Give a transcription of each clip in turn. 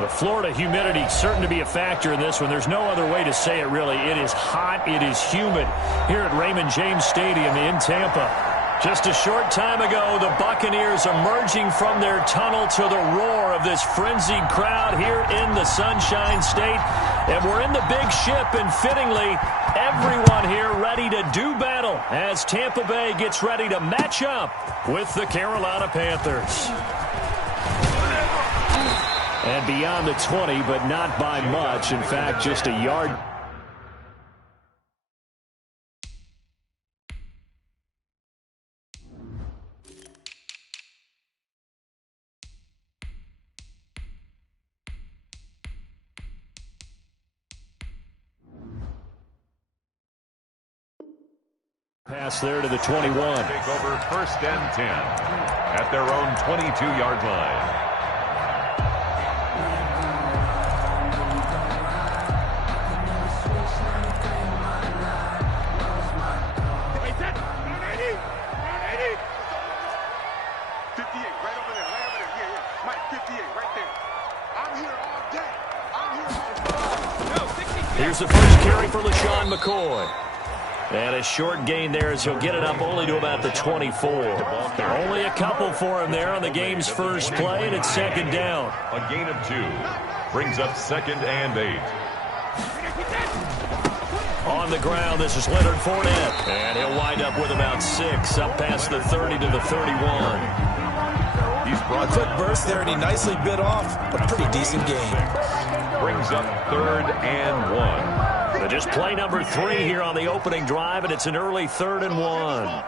The Florida humidity certain to be a factor in this one. There's no other way to say it, really. It is hot. It is humid here at Raymond James Stadium in Tampa. Just a short time ago, the Buccaneers emerging from their tunnel to the roar of this frenzied crowd here in the Sunshine State. And we're in the big ship, and fittingly, everyone here ready to do battle as Tampa Bay gets ready to match up with the Carolina Panthers. And beyond the 20, but not by much. In fact, just a yard. Pass there to the 21. Take over 1st and 10 at their own 22-yard line. Here's the first carry for LaShawn McCoy. And a short gain there as he'll get it up only to about the 24. Only a couple for him there on the game's first play, and it's 2nd down. A gain of 2 brings up 2nd and 8. On the ground, this is Leonard Fournette. And he'll wind up with about 6, up past the 30 to the 31. He's brought a quick burst there, and he nicely bit off a pretty decent gain. Brings up 3rd and 1. Just play number 3 here on the opening drive, and it's an early 3rd and 1.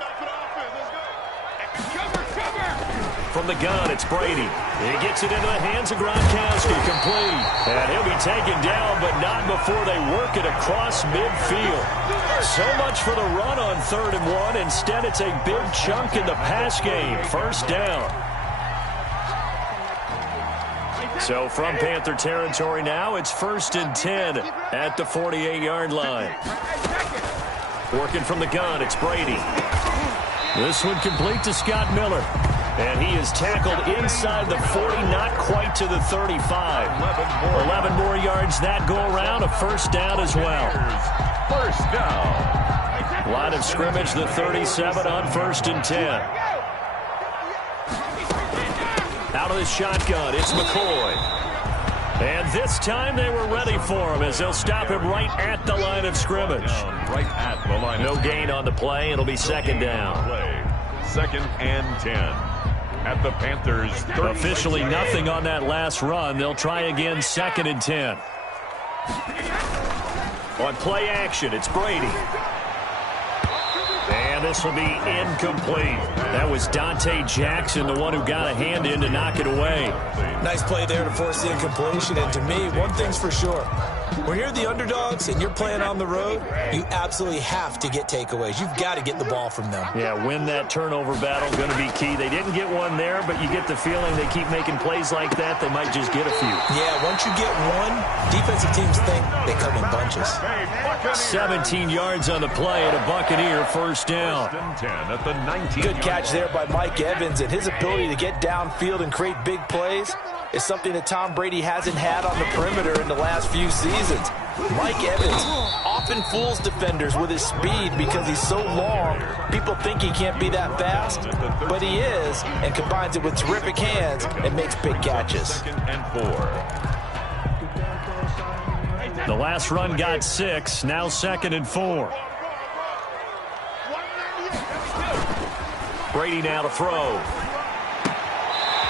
From the gun, it's Brady. He gets it into the hands of Gronkowski, complete. And he'll be taken down, but not before they work it across midfield. So much for the run on 3rd and 1. Instead, it's a big chunk in the pass game. 1st down. So from Panther territory now, it's 1st and 10 at the 48-yard line. Working from the gun, it's Brady. This one complete to Scott Miller. And he is tackled inside the 40, not quite to the 35. 11 more yards that go around, a 1st down as well. 1st down. Line of scrimmage, the 37 on 1st and 10. Out of the shotgun, it's McCoy. And this time they were ready for him as they'll stop him right at the line of scrimmage. Right at the line. No gain on the play. It'll be 2nd down. 2nd and 10 at the Panthers. Officially nothing on that last run. They'll try again 2nd and 10. On play action, it's Brady. And this will be incomplete. That was Dante Jackson, the one who got a hand in to knock it away. Nice play there to force the incompletion. And to me, one thing's for sure. When you're the underdogs and you're playing on the road, you absolutely have to get takeaways. You've got to get the ball from them. Yeah, win that turnover battle, going to be key. They didn't get one there, but you get the feeling they keep making plays like that, they might just get a few. Yeah, once you get one, defensive teams think they come in bunches. 17 yards on the play at a Buccaneer 1st down. 10 at the 19. Good catch there by Mike Evans, and his ability to get downfield and create big plays is something that Tom Brady hasn't had on the perimeter in the last few seasons. Mike Evans often fools defenders with his speed because he's so long. People think he can't be that fast, but he is, and combines it with terrific hands and makes big catches. 2nd and 4. The last run got 6, now 2nd and 4. Brady now to throw.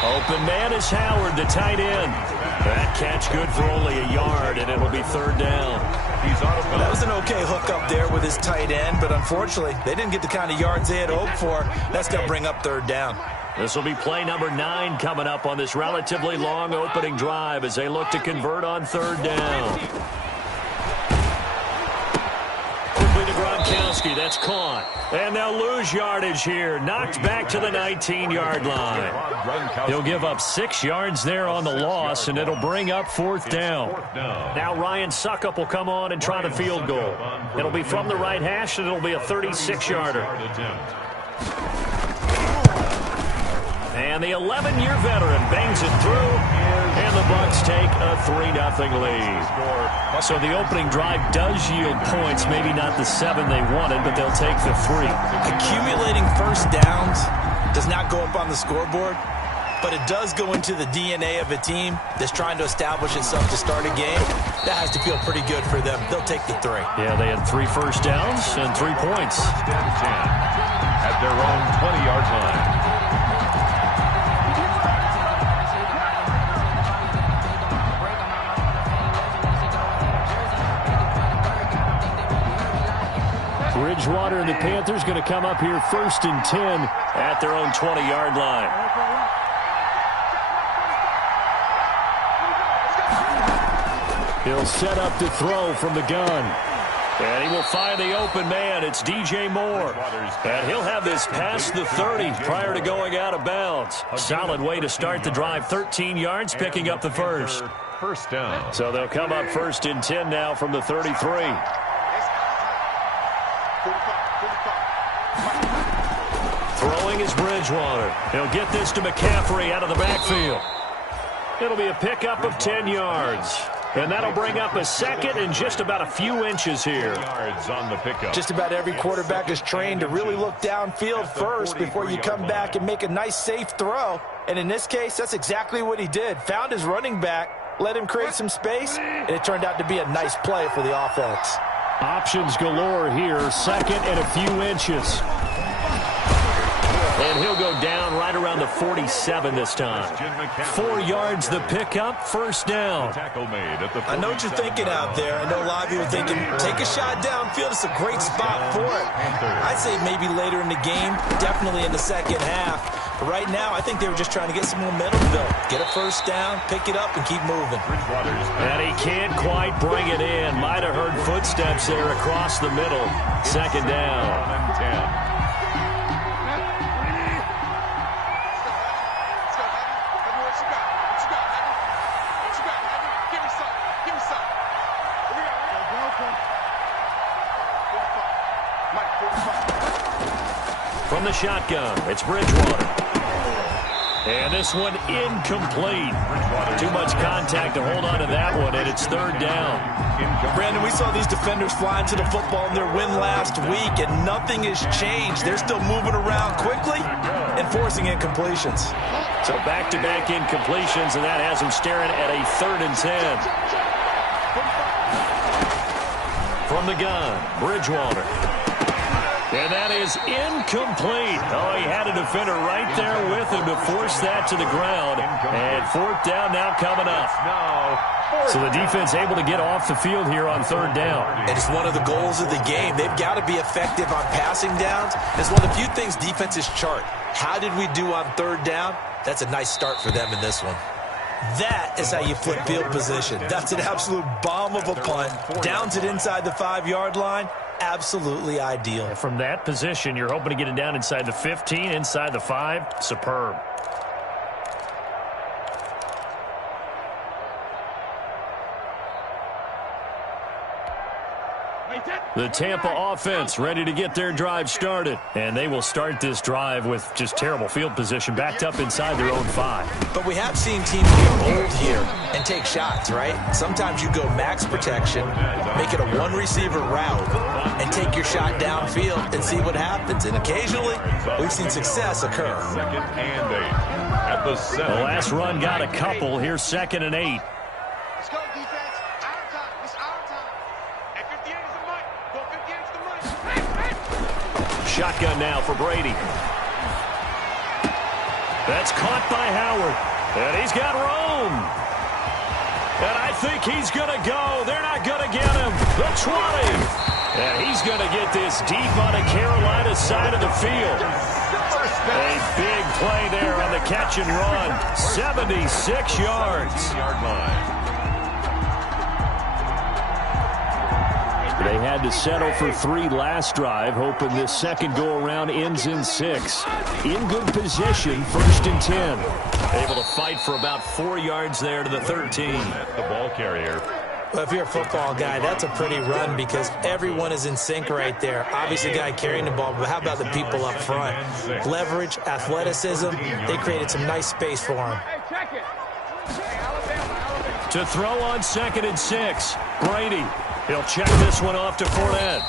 Open man is Howard, the tight end. That catch good for only a yard, and it'll be 3rd down. Well, that was an okay hook up there with his tight end, but unfortunately, they didn't get the kind of yards they had hoped for. That's going to bring up 3rd down. This will be play number 9 coming up on this relatively long opening drive as they look to convert on 3rd down. Quickly to Gronkowski, that's caught. And they'll lose yardage here. Knocked back to the 19-yard line. He'll give up 6 yards there on the loss, and it'll bring up 4th down. Now Ryan Suckup will come on and try the field goal. It'll be from the right hash, and it'll be a 36-yarder. And the 11-year veteran bangs it through. And the Bucs take a 3-0 lead. So the opening drive does yield points, maybe not the 7 they wanted, but they'll take the 3. Accumulating first downs does not go up on the scoreboard, but it does go into the DNA of a team that's trying to establish itself to start a game. That has to feel pretty good for them. They'll take the 3. Yeah, they had 3 first downs and 3 points. First and 10 at their own 20-yard line. Bridgewater and the Panthers going to come up here first and 10 at their own 20-yard line. He'll set up to throw from the gun. And he will find the open man. It's DJ Moore. And he'll have this past the 30 prior to going out of bounds. Solid way to start the drive. 13 yards, picking up the first. First down. So they'll come up first and 10 now from the 33. Throwing is Bridgewater. He'll get this to McCaffrey out of the backfield. It'll be a pickup of 10 yards. And that'll bring up a second and just about a few inches here. Yards on the pickup. Just about every quarterback is trained to really look downfield first before you come back and make a nice, safe throw. And in this case, that's exactly what he did. Found his running back, let him create some space, and it turned out to be a nice play for the offense. Options galore here. Second and a few inches. And he'll go down right around the 47 this time. 4 yards the pickup, first down. I know what you're thinking out there. I know a lot of you are thinking, take a shot downfield. It's a great spot for it. I'd say maybe later in the game, definitely in the second half. But right now, I think they were just trying to get some momentum built. Get a first down, pick it up, and keep moving. And he can't quite bring it in. Might have heard footsteps there across the middle. Second down. From the shotgun, it's Bridgewater. And this one incomplete. Too much contact to hold on to that one, and it's third down. Brandon, we saw these defenders fly into the football in their win last week, and nothing has changed. They're still moving around quickly and forcing incompletions. So back-to-back incompletions, and that has them staring at a 3rd and 10. From the gun, Bridgewater. And that is incomplete. Oh, he had a defender right there with him to force that to the ground. And 4th down now coming up. So the defense able to get off the field here on 3rd down. And it's one of the goals of the game. They've got to be effective on passing downs. It's one of the few things defenses chart. How did we do on 3rd down? That's a nice start for them in this one. That is how you flip field position. That's an absolute bomb of a punt. Downs it inside the 5-yard line. Absolutely ideal. And from that position, you're hoping to get it down inside the 15, inside the 5. Superb. The Tampa offense ready to get their drive started. And they will start this drive with just terrible field position, backed up inside their own 5. But we have seen teams get bold here and take shots, right? Sometimes you go max protection, make it a one-receiver route, and take your shot downfield and see what happens. And occasionally, we've seen success occur. 2nd and 8 at the 7. The last run got a couple. Here's 2nd and 8. Shotgun now for Brady. That's caught by Howard. And he's got Rome. And I think he's going to go. They're not going to get him. The 20. And he's going to get this deep on the Carolina side of the field. A big play there on the catch and run. 76 yards. They had to settle for 3 last drive, hoping this second go-around ends in 6. In good position, 1st and 10. Able to fight for about 4 yards there to the 13. The ball carrier. Well, if you're a football guy, that's a pretty run because everyone is in sync right there. Obviously, the guy carrying the ball, but how about the people up front? Leverage, athleticism, they created some nice space for him. To throw on 2nd and 6. Brady. He'll check this one off to Fournette.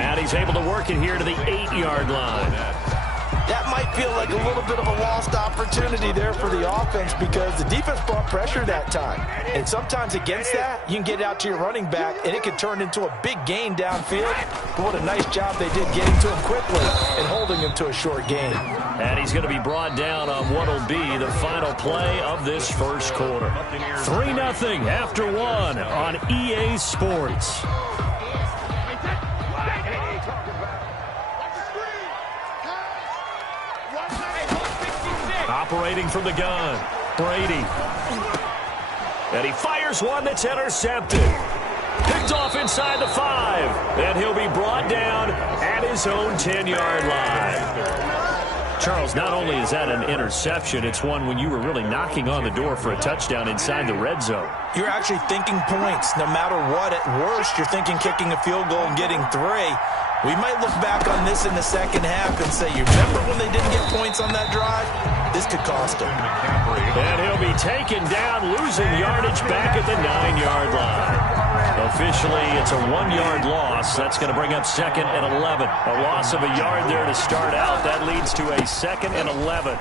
And he's able to work it here to the 8-yard line. That might feel like a little bit of a lost opportunity there for the offense because the defense brought pressure that time. And sometimes against that, you can get out to your running back, and it can turn into a big gain downfield. But what a nice job they did getting to him quickly and holding him to a short gain. And he's going to be brought down on what will be the final play of this first quarter. 3-0 after 1 on EA Sports. Operating from the gun, Brady. And he fires one that's intercepted. Picked off inside the 5. And he'll be brought down at his own 10-yard line. Charles, not only is that an interception, it's one when you were really knocking on the door for a touchdown inside the red zone. You're actually thinking points. No matter what, at worst, you're thinking kicking a field goal and getting 3. We might look back on this in the second half and say, you remember when they didn't get points on that drive? This could cost him. And he'll be taken down, losing yardage back at the 9-yard line. Officially, it's a 1-yard loss. That's going to bring up 2nd and 11. A loss of a yard there to start out. That leads to a 2nd and 11.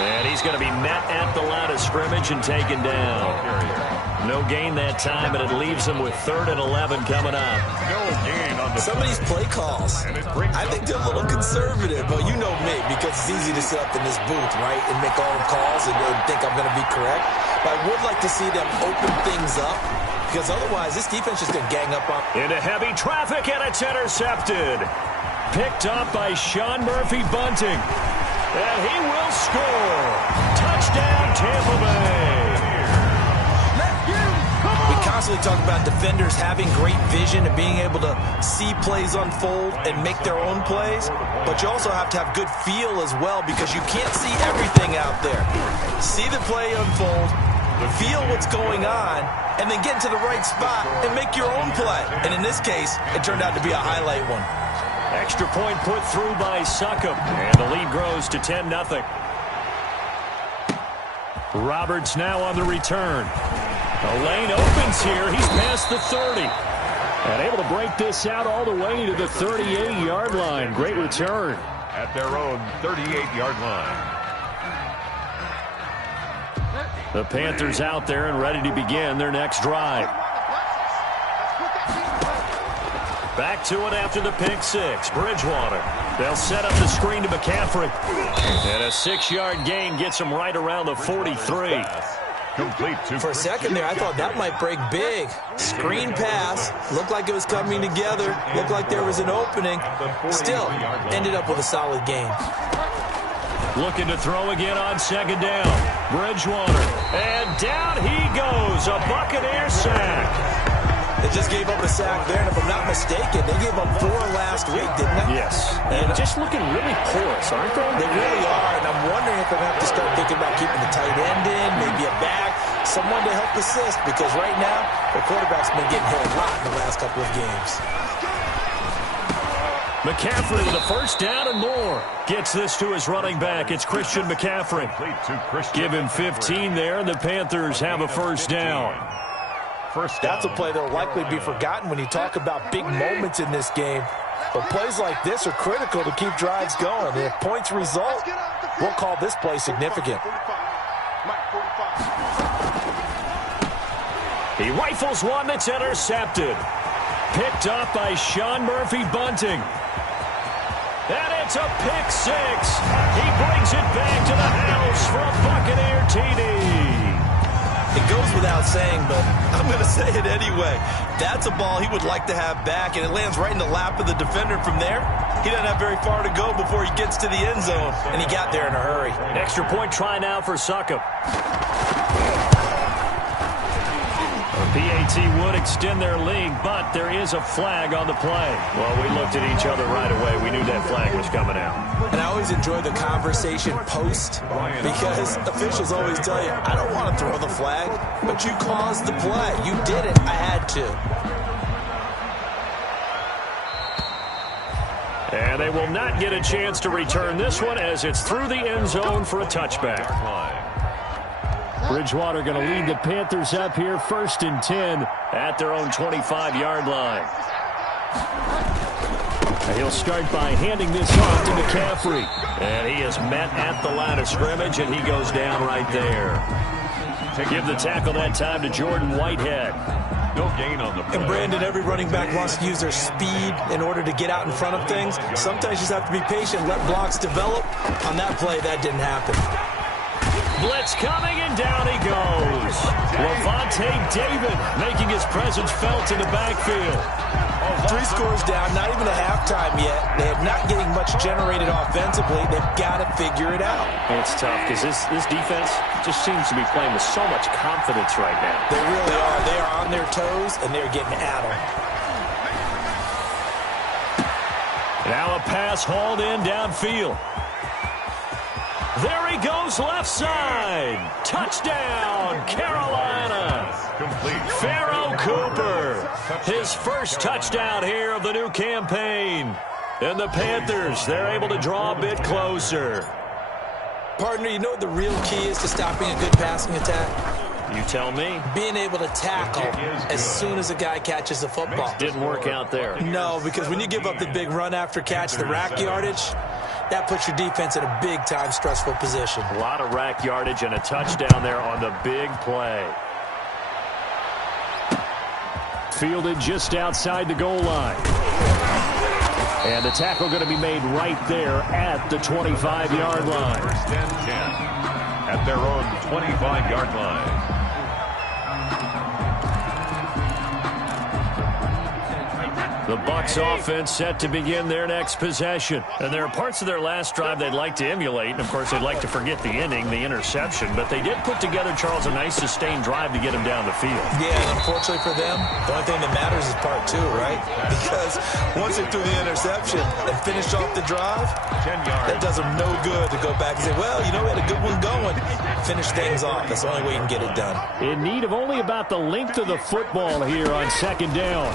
And he's going to be met at the line of scrimmage and taken down. No gain that time, and it leaves him with 3rd and 11 coming up. No gain on the some of these play calls, I think they're a little conservative, but you know me, because it's easy to sit up in this booth, right, and make all the calls and think I'm going to be correct. But I would like to see them open things up, because otherwise this defense is going to gang up on. Into heavy traffic, and it's intercepted. Picked up by Sean Murphy-Bunting. And he will score. Touchdown, Tampa Bay. We constantly talk about defenders having great vision and being able to see plays unfold and make their own plays. But you also have to have good feel as well, because you can't see everything out there. See the play unfold, feel what's going on, and then get into the right spot and make your own play. And in this case, it turned out to be a highlight one. Extra point put through by Succop, and the lead grows to 10-0. Roberts now on the return. The lane opens here. He's past the 30. And able to break this out all the way to the 38-yard line. Great return. At their own 38-yard line. The Panthers out there and ready to begin their next drive. Back to it after the pick 6. Bridgewater. They'll set up the screen to McCaffrey. And a 6-yard gain gets him right around the 43. Complete for a second there, I thought that might break big. Screen pass. Looked like it was coming together. Looked like there was an opening. Still, ended up with a solid gain. Looking to throw again on 2nd down. Bridgewater. And down he goes. A Buccaneer sack. They just gave up a sack there, and if I'm not mistaken, they gave up 4 last week, didn't they? Yes. And just looking really porous, aren't they? They really are, and I'm wondering if they're going to have to start thinking about keeping the tight end in, maybe a back, someone to help assist, because right now, the quarterback's been getting hit a lot in the last couple of games. McCaffrey with a first down and more. Gets this to his running back. It's Christian McCaffrey. Give him 15 there, and the Panthers have a first down. That's a play that will likely be forgotten when you talk about big moments in this game. But plays like this are critical to keep drives going. And if points result, we'll call this play significant. He rifles one that's intercepted. Picked up by Sean Murphy-Bunting. And it's a pick 6. He brings it back to the house for a Buccaneer TD. It goes without saying, but I'm going to say it anyway. That's a ball he would like to have back, and it lands right in the lap of the defender from there. He doesn't have very far to go before he gets to the end zone, and he got there in a hurry. Extra point try now for Succop. PAT would extend their lead, but there is a flag on the play. Well, we looked at each other right away. We knew that flag was coming out. And I always enjoy the conversation post, because officials always tell you, I don't want to throw the flag, but you caused the play. You did it. I had to. And they will not get a chance to return this one as it's through the end zone for a touchback. Bridgewater going to lead the Panthers up here 1st and 10 at their own 25-yard line. He'll start by handing this off to McCaffrey. And he is met at the line of scrimmage, and he goes down right there. Give the tackle that time to Jordan Whitehead. No gain on the play. And Brandon, every running back wants to use their speed in order to get out in front of things. Sometimes you just have to be patient, let blocks develop. On that play, that didn't happen. Blitz coming, and down he goes. Levante David making his presence felt in the backfield. 3 scores down, not even a halftime yet. They are not getting much generated offensively. They've got to figure it out. It's tough because this defense just seems to be playing with so much confidence right now. They really are. They are on their toes, and they're getting at them. Now a pass hauled in downfield. There he goes left side. Touchdown, Carolina. Complete. Pharaoh Cooper, his first touchdown here of the new campaign. And the Panthers, they're able to draw a bit closer. Partner, you know what the real key is to stopping a good passing attack? You tell me. Being able to tackle as soon as a guy catches the football. Didn't work out there. No, because when you give up the big run after catch, the rack yardage, that puts your defense in a big-time stressful position. A lot of rack yardage and a touchdown there on the big play. Fielded just outside the goal line. And the tackle going to be made right there at the 25-yard line. 1st and 10 at their own 25-yard line. The Bucs offense set to begin their next possession. And there are parts of their last drive they'd like to emulate. And, of course, they'd like to forget the inning, the interception. But they did put together, Charles, a nice sustained drive to get him down the field. Yeah, and unfortunately for them, the only thing that matters is part 2, right? Because once they threw the interception and finished off the drive, 10 yards. that does them no good to go back and say, well, you know, we had a good one going. Finish things off. That's the only way you can get it done. In need of only about the length of the football here on 2nd down.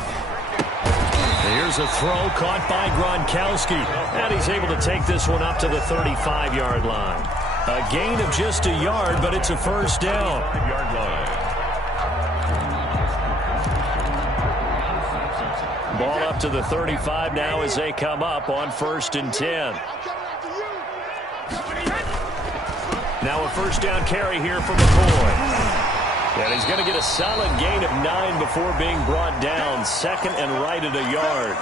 Here's a throw caught by Gronkowski. And he's able to take this one up to the 35-yard line. A gain of just a yard, but it's a 1st down. 5-yard line. Ball up to the 35 now as they come up on 1st and 10. Now a 1st down carry here for McCoy. And he's going to get a solid gain of 9 before being brought down. 2nd and right at a yard.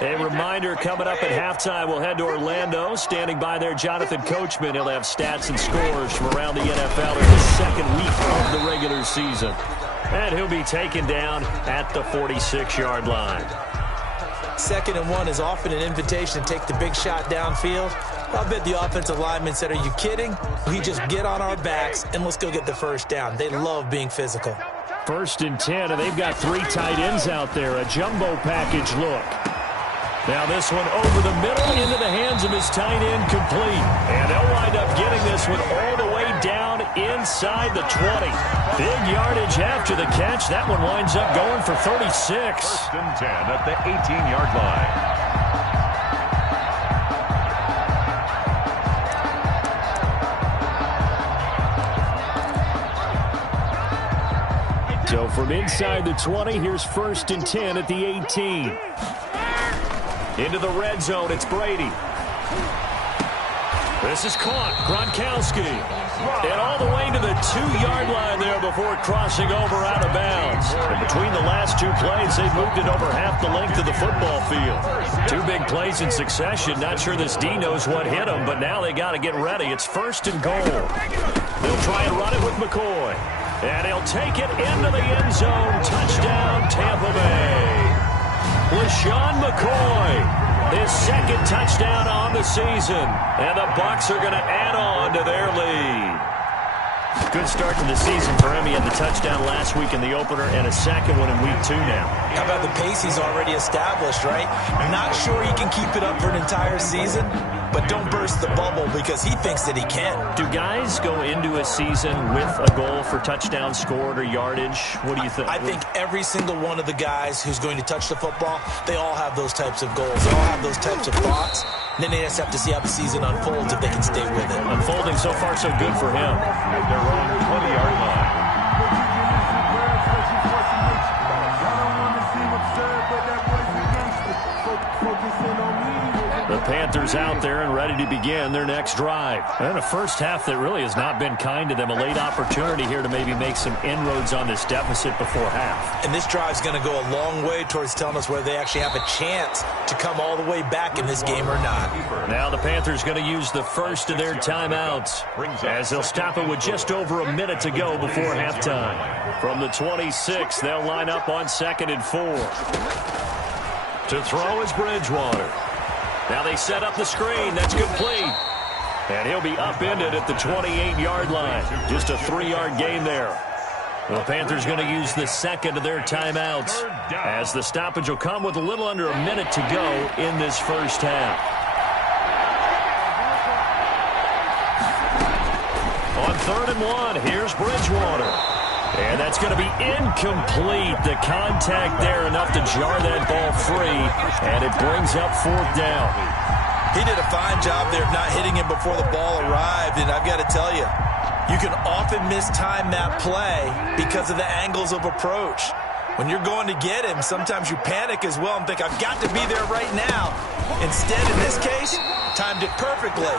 A reminder coming up at halftime. We'll head to Orlando. Standing by there, Jonathan Coachman. He'll have stats and scores from around the NFL in the 2nd week of the regular season. And he'll be taken down at the 46-yard line. 2nd and 1 is often an invitation to take the big shot downfield. I bet the offensive lineman said, are you kidding? We just get on our backs and let's go get the 1st down. They love being physical. 1st and 10, and they've got 3 tight ends out there. A jumbo package look. Now this one over the middle into the hands of his tight end, complete. And they'll wind up getting this one all the way down inside the 20. Big yardage after the catch. That one winds up going for 36. 1st and 10 at the 18-yard line. So from inside the 20, here's 1st and 10 at the 18. Into the red zone, it's Brady. This is caught, Gronkowski. And all the way to the 2-yard line there before crossing over out of bounds. And between the last 2 plays, they've moved it over half the length of the football field. 2 big plays in succession. Not sure this D knows what hit them, but now they got to get ready. It's 1st and goal. They'll try and run it with McCoy. And he'll take it into the end zone. Touchdown, Tampa Bay. LaShawn McCoy, his 2nd touchdown on the season. And the Bucs are going to add on to their lead. Good start to the season for him. He had the touchdown last week in the opener and a second one in week 2 now. How about the pace he's already established, right? Not sure he can keep it up for an entire season, but don't burst the bubble because he thinks that he can. Do guys go into a season with a goal for touchdown scored or yardage? What do you think? I think every single one of the guys who's going to touch the football, they all have those types of goals. They all have those types of thoughts. Then they just have to see how the season unfolds if they can stay with it. Unfolding so far so good for him. At their own 20-yard line. The Panthers out there and ready to begin their next drive. And a first half that really has not been kind to them. A late opportunity here to maybe make some inroads on this deficit before half. And this drive's going to go a long way towards telling us whether they actually have a chance to come all the way back in this game or not. Now the Panthers going to use the first of their timeouts as they'll stop it with just over a minute to go before halftime. From the 26, they'll line up on 2nd and 4. To throw is Bridgewater. Now they set up the screen. That's complete. And he'll be upended at the 28-yard line. Just a 3-yard gain there. The Panthers going to use the second of their timeouts as the stoppage will come with a little under a minute to go in this first half. On 3rd and 1, here's Bridgewater. And that's going to be incomplete. The contact there enough to jar that ball free. And it brings up 4th down. He did a fine job there of not hitting him before the ball arrived. And I've got to tell you, you can often mistime that play because of the angles of approach. When you're going to get him, sometimes you panic as well and think, I've got to be there right now. Instead, in this case, timed it perfectly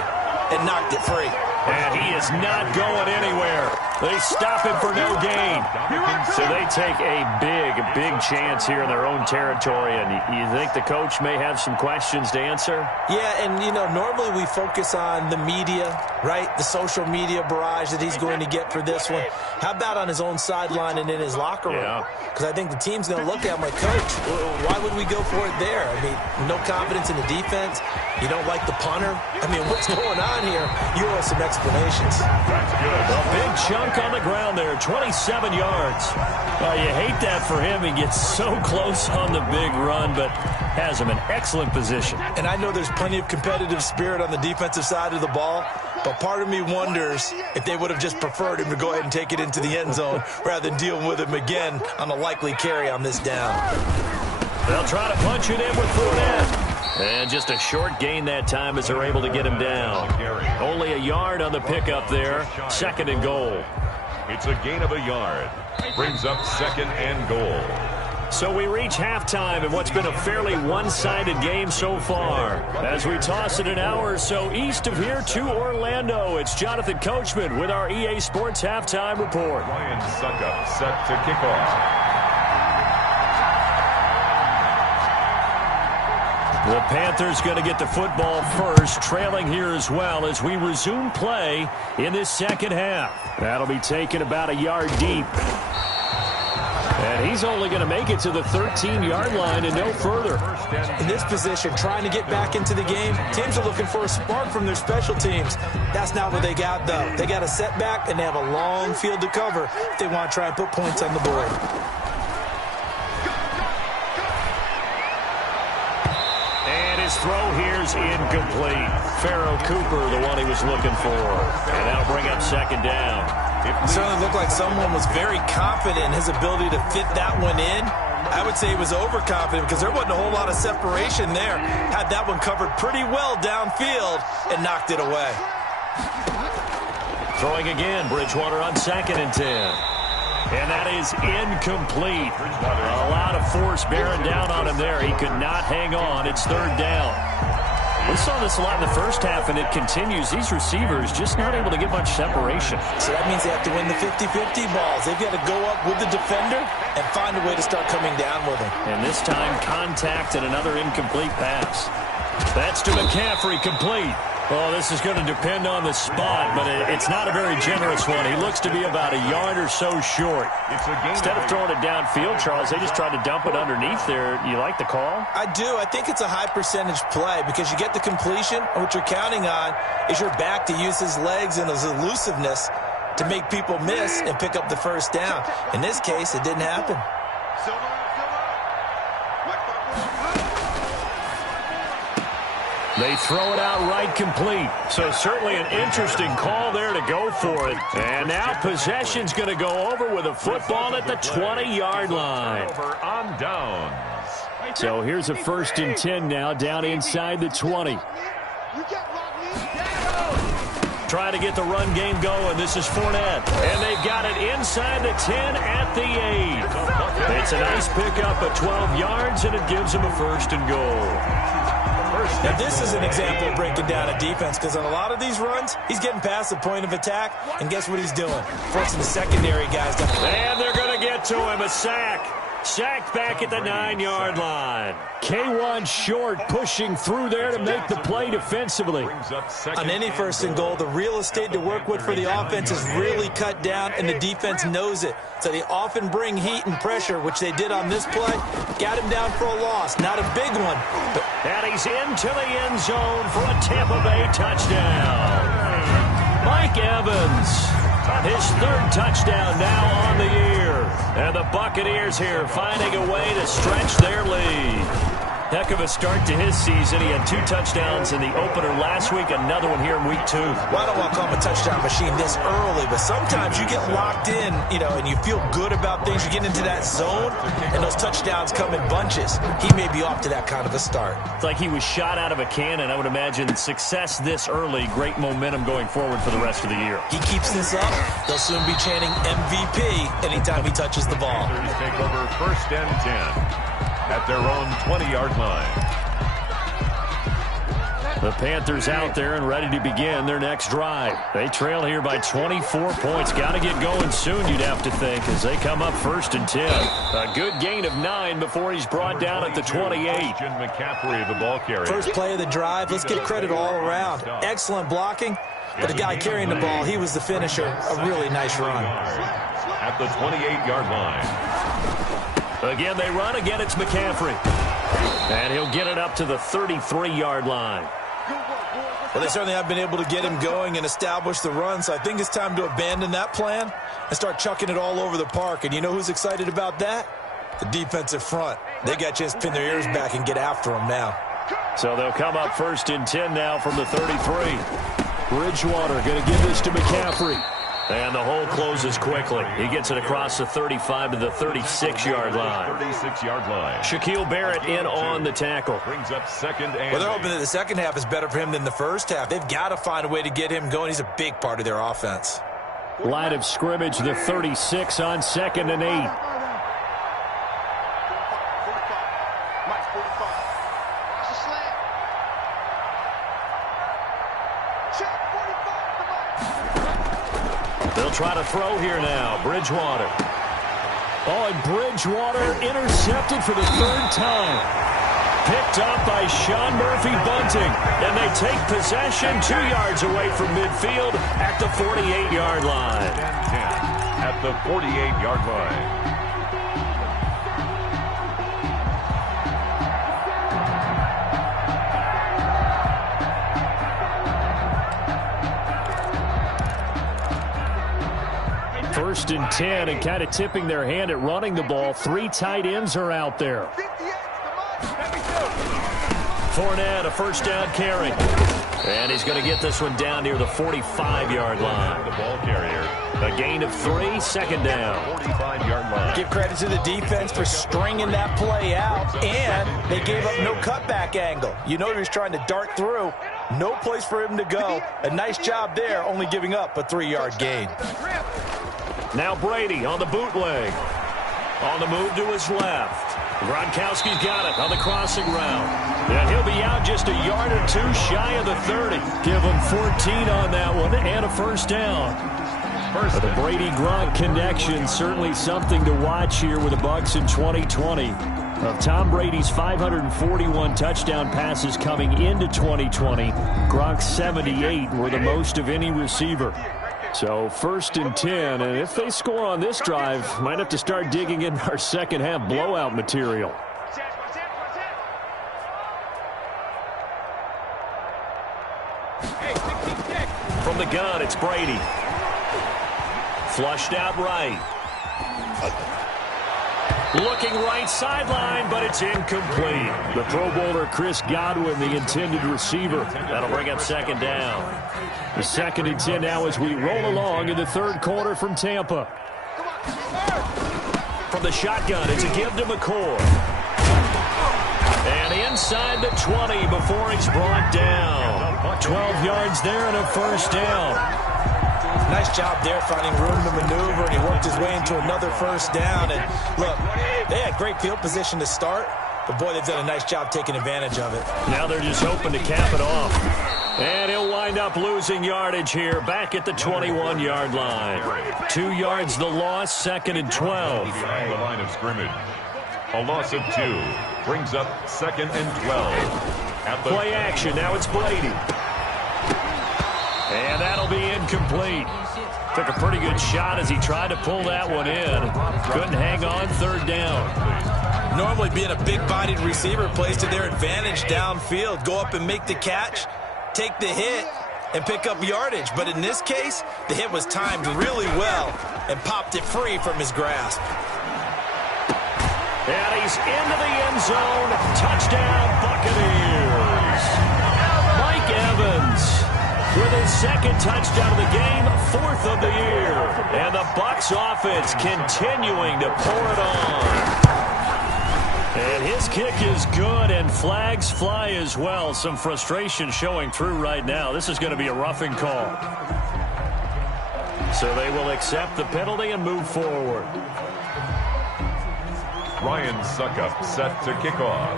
and knocked it free. And he is not going anywhere. They stop him for no gain. So they take a big chance here in their own territory. And you think the coach may have some questions to answer? Yeah, and, you know, normally we focus on the media, right? The social media barrage that he's going to get for this one. How about on his own sideline and in his locker room? Because I think the team's going to look at him like, Coach, why would we go for it there? I mean, no confidence in the defense. You don't like the punter. I mean, what's going on here? You owe us some explanations. That's good. A big chunk on the ground there, 27 yards. You hate that for him. He gets so close on the big run, but has him in excellent position. And I know there's plenty of competitive spirit on the defensive side of the ball, but part of me wonders if they would have just preferred him to go ahead and take it into the end zone rather than dealing with him again on a likely carry on this down. They'll try to punch it in with Fournette. And just a short gain that time as they're able to get him down. Only a yard on the pickup there. 2nd and goal. It's a gain of a yard. Brings up 2nd and goal. So we reach halftime in what's been a fairly one-sided game so far. As we toss it an hour or so east of here to Orlando, it's Jonathan Coachman with our EA Sports Halftime Report. Ryan Suckup set to kick off. The Panthers going to get the football first, trailing here as well as we resume play in this second half. That'll be taken about a yard deep. And he's only going to make it to the 13-yard line and no further. In this position, trying to get back into the game, teams are looking for a spark from their special teams. That's not what they got, though. They got a setback, and they have a long field to cover if they want to try and put points on the board. His throw here's incomplete. Pharaoh Cooper, the one he was looking for. And that'll bring up 2nd down. It certainly looked like someone was very confident in his ability to fit that one in. I would say he was overconfident because there wasn't a whole lot of separation there. Had that one covered pretty well downfield and knocked it away. Throwing again, Bridgewater on 2nd and 10. And that is incomplete. A lot of force bearing down on him there. He could not hang on. It's 3rd down. We saw this a lot in the first half, and it continues. These receivers just not able to get much separation. So that means they have to win the 50-50 balls. They've got to go up with the defender and find a way to start coming down with him. And this time, contact and another incomplete pass. That's to McCaffrey, complete. Oh, this is going to depend on the spot, but it's not a very generous one. He looks to be about a yard or so short. Instead of throwing it downfield, Charles, they just tried to dump it underneath there. You like the call? I do. I think it's a high-percentage play because you get the completion, and what you're counting on is your back to use his legs and his elusiveness to make people miss and pick up the first down. In this case, it didn't happen. They throw it out right complete. So certainly an interesting call there to go for it. And now possession's going to go over with a football at the 20-yard line. Over on downs. So here's a 1st and 10 now, down inside the 20. Trying to get the run game going. This is Fournette. And they've got it inside the 10 at the 8. It's a nice pickup of 12 yards, and it gives them a 1st and goal. Now, this is an example of breaking down a defense, because on a lot of these runs, he's getting past the point of attack, and guess what he's doing? Forcing the secondary guys down. And they're going to get to him, a sack. Sacked back at the 9-yard line. K1 short, pushing through there to make the play defensively. On any 1st and goal, the real estate to work with for the offense is really cut down, and the defense knows it. So they often bring heat and pressure, which they did on this play. Got him down for a loss. Not a big one. And he's into the end zone for a Tampa Bay touchdown. Mike Evans, his 3rd touchdown now on the year. And the Buccaneers here finding a way to stretch their lead. Heck of a start to his season. He had 2 touchdowns in the opener last week, another one here in week 2. Well, I don't want to call him a touchdown machine this early, but sometimes you get locked in, and you feel good about things. You get into that zone, and those touchdowns come in bunches. He may be off to that kind of a start. It's like he was shot out of a cannon. I would imagine success this early, great momentum going forward for the rest of the year. He keeps this up, they'll soon be chanting MVP anytime he touches the ball. Take over 1st and 10. At their own 20-yard line. The Panthers out there and ready to begin their next drive. They trail here by 24 points. Got to get going soon, you'd have to think, as they come up 1st and 10. A good gain of 9 before he's brought down at the 28. McCaffrey, the ball carrier. First play of the drive. Let's get credit all around. Excellent blocking, but the guy carrying the ball, he was the finisher. A really nice run. At the 28-yard line. Again, they run. Again, it's McCaffrey. And he'll get it up to the 33-yard line. Well, they certainly have been able to get him going and establish the run, so I think it's time to abandon that plan and start chucking it all over the park. And you know who's excited about that? The defensive front. They got a chance to pin their ears back and get after him now. So they'll come up 1st and 10 now from the 33. Bridgewater going to give this to McCaffrey. And the hole closes quickly. He gets it across the 35 to the 36-yard line. 36-yard line. Shaquille Barrett in on the tackle. Brings up 2nd and... Well, they're hoping that the second half is better for him than the first half. They've got to find a way to get him going. He's a big part of their offense. Line of scrimmage, the 36 on 2nd and 8. They'll try to throw here now. Bridgewater. Oh, and Bridgewater intercepted for the 3rd time. Picked up by Sean Murphy Bunting. And they take possession 2 yards away from midfield at the 48-yard line. 10 at the 48-yard line. First and 10, and kind of tipping their hand at running the ball. 3 tight ends are out there. Fournette, a 1st down carry. And he's going to get this one down near the 45-yard line. The ball carrier. A gain of 3, 2nd down. 45-yard line. Give credit to the defense for stringing that play out, and they gave up no cutback angle. You know he was trying to dart through. No place for him to go. A nice job there, only giving up a 3-yard gain. Now Brady on the bootleg. On the move to his left. Gronkowski's got it on the crossing route. And he'll be out just a yard or 2 shy of the 30. Give him 14 on that one and a 1st down. The Brady-Gronk connection, certainly something to watch here with the Bucs in 2020. Of Tom Brady's 541 touchdown passes coming into 2020, Gronk's 78 were the most of any receiver. So 1st and 10, and if they score on this drive, might have to start digging in our second half blowout material. From the gun, it's Brady. Flushed out right. Looking right sideline, but it's incomplete. The Pro Bowler Chris Godwin, the intended receiver. That'll bring up second down. The 2nd and 10 now as we roll along in the third quarter from Tampa. From the shotgun, it's a give to McCoy. And inside the 20 before he's brought down. 12 yards there and a first down. Nice job there finding room to maneuver, and he worked his way into another first down. And look, they had great field position to start, but boy, they've done a nice job taking advantage of it. Now they're just hoping to cap it off. And he'll wind up losing yardage here back at the 21-yard line. 2 yards the loss, 2nd and 12. Behind the line of scrimmage. A loss of 2 brings up 2nd and 12. At the play action, now it's Brady. And that'll be incomplete. Took a pretty good shot as he tried to pull that one in. Couldn't hang on, 3rd down. Normally being a big-bodied receiver plays to their advantage downfield. Go up and make the catch, take the hit, and pick up yardage. But in this case, the hit was timed really well and popped it free from his grasp. And he's into the end zone. Touchdown, Buccaneers. Mike Evans with his 2nd touchdown of the game, 4th of the year. And the Bucs offense continuing to pour it on. And his kick is good, and flags fly as well. Some frustration showing through right now. This is going to be a roughing call. So they will accept the penalty and move forward. Ryan Suckup set to kick off.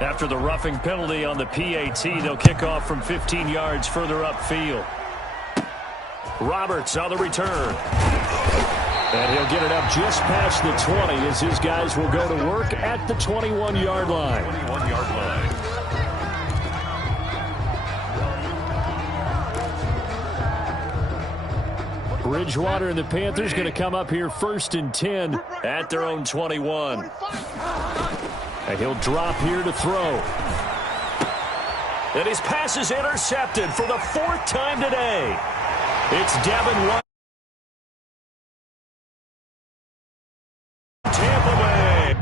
After the roughing penalty on the PAT, they'll kick off from 15 yards further upfield. Roberts on the return. And he'll get it up just past the 20 as his guys will go to work at the 21-yard line. 21-yard line. Bridgewater and the Panthers going to come up here 1st and 10 at their own 21. And he'll drop here to throw. And his pass is intercepted for the 4th time today. It's Devin White. Tampa Bay.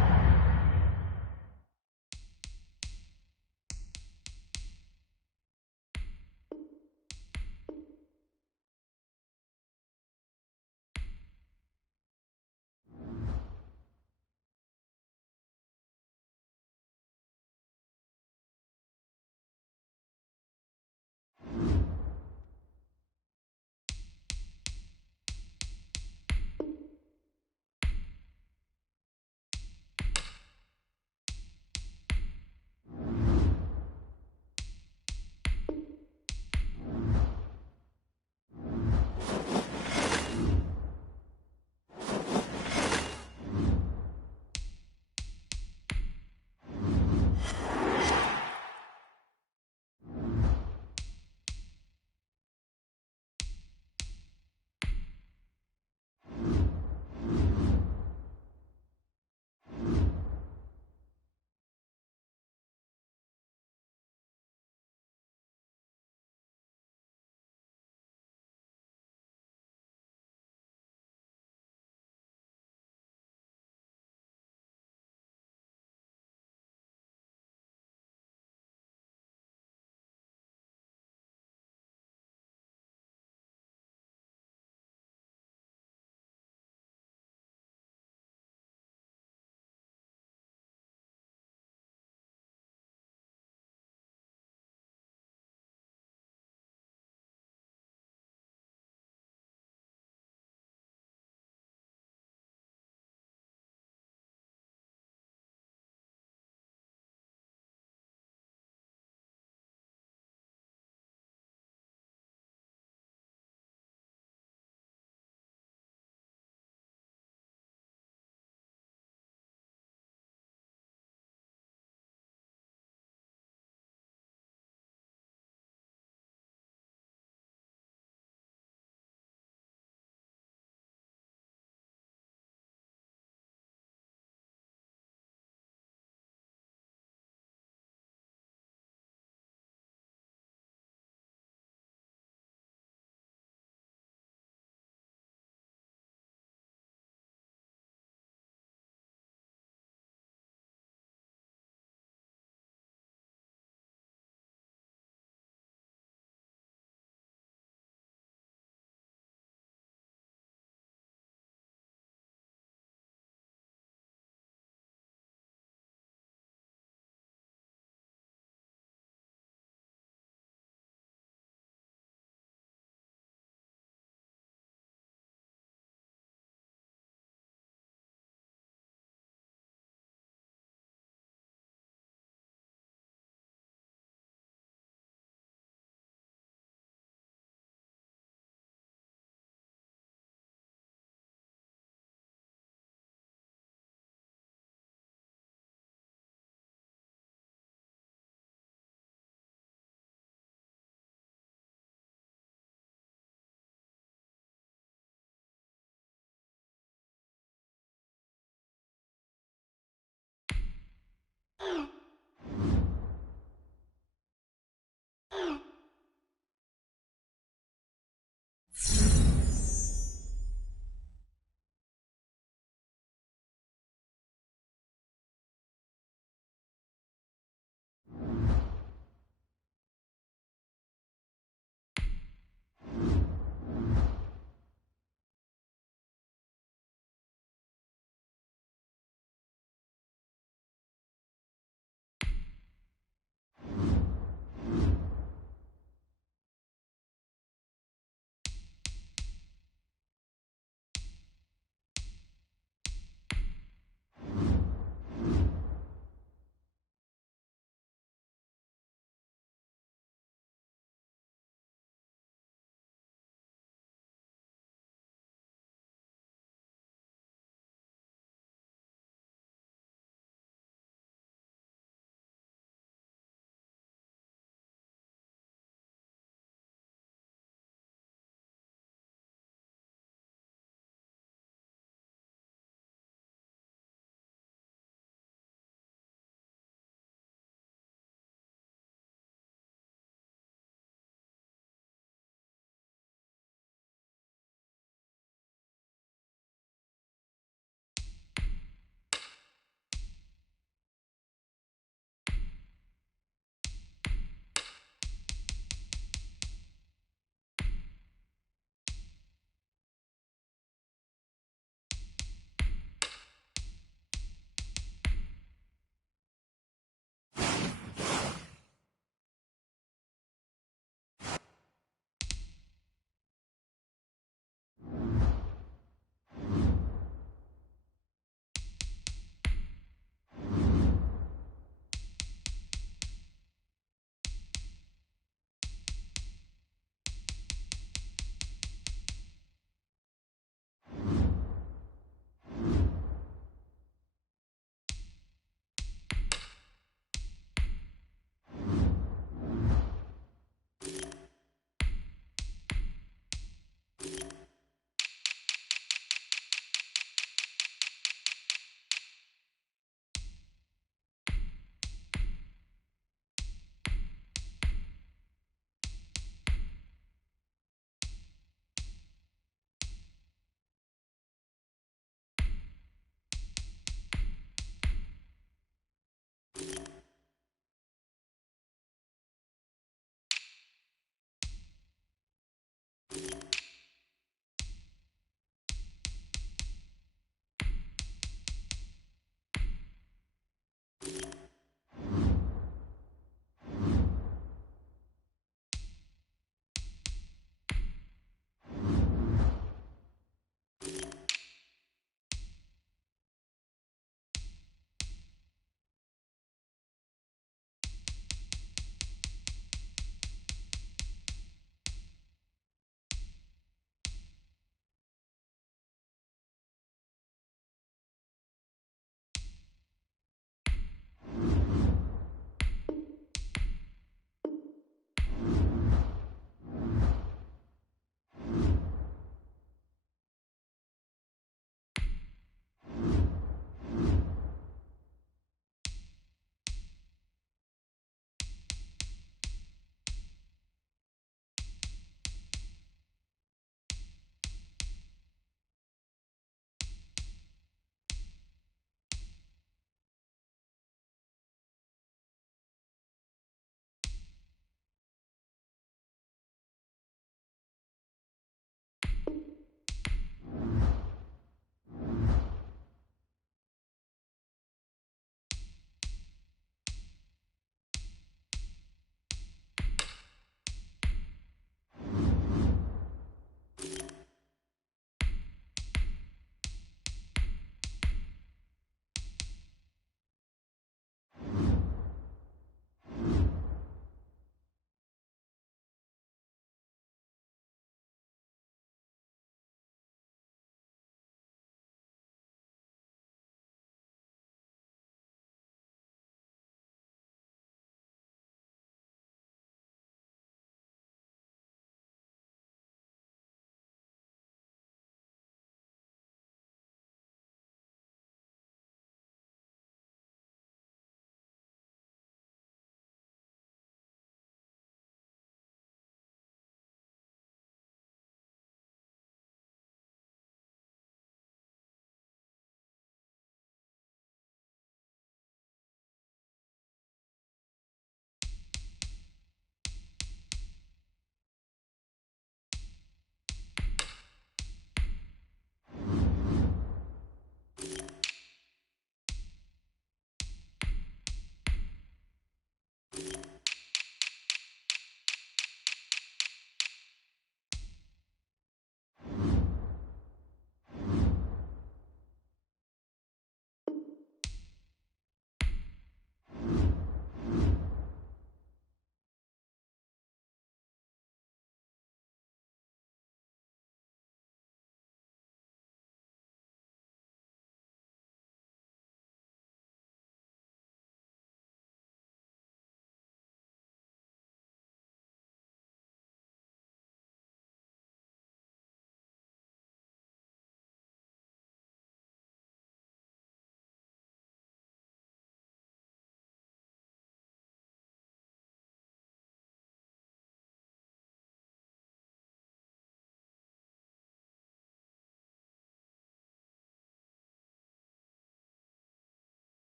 you.